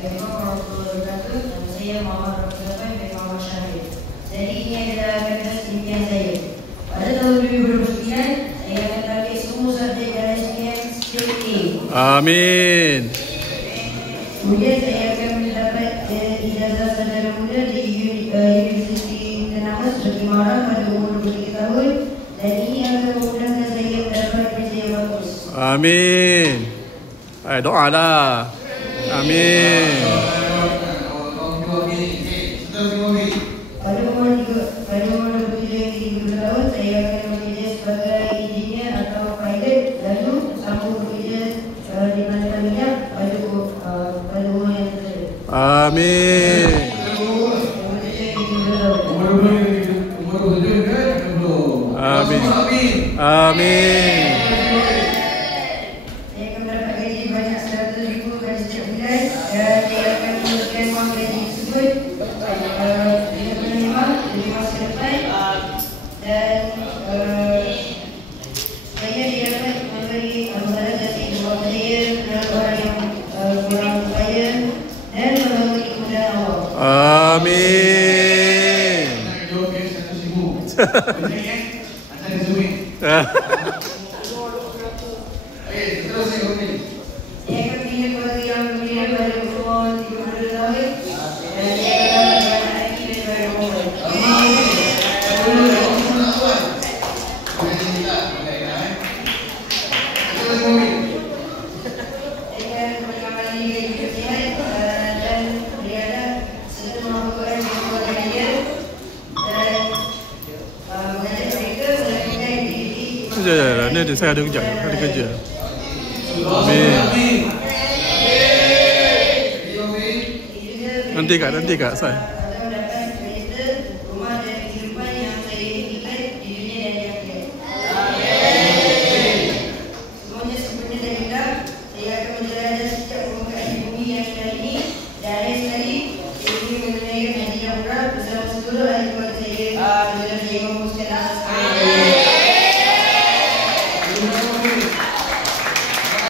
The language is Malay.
Assalamualaikum warahmatullahi wabarakatuh. Nama saya Muhammad Rasulullah bin Muhammad Syarif. Jadi ini adalah kata impian saya. Pada tahun 2029, saya akan target semua subjek dalam SPM straight A. Amin. Kemudian saya akan mendapat ijazah sarjana muda di Universiti ternama seperti Malang pada umur 23 tahun, dan ini akan memudahkan saya mendapat kerja yang bagus. Amin. Doa lah. Amin. Pada umur 27 tahun, saya akan bekerja sebagai engineer atau pilot, lalu sambung bekerja di Pantang Minyak pada umur yang tertentu. Amin. Amin. Amin. Saya akan mendapat gaji banyak 100,000 pada setiap bulan, dan saya akan meneruskan wang gaji tersebut dengan menerima di masa depan, dan saya dapat memberi balas jasa kepada saya kepada orang yang kurang kaya dan memberi kemudahan awal. Amin. Saya akan pilih keluarga yang berbina pada umur 32 tahun, dan saya akan dapat anak lelaki daripada umur. Ni saya ada kerja, Amin. Nanti kak saya. Rumah dan kehidupan yang saya inginkan di dunia dan di akhirat. Semuanya sempurna dan indah. Saya akan menjelajah setiap permukaan di bumi yang indah ini, dan akhir sekali saya ingin menunaikan haji yang umrah bersama seluruh ahli keluarga saya. Saya memutuskan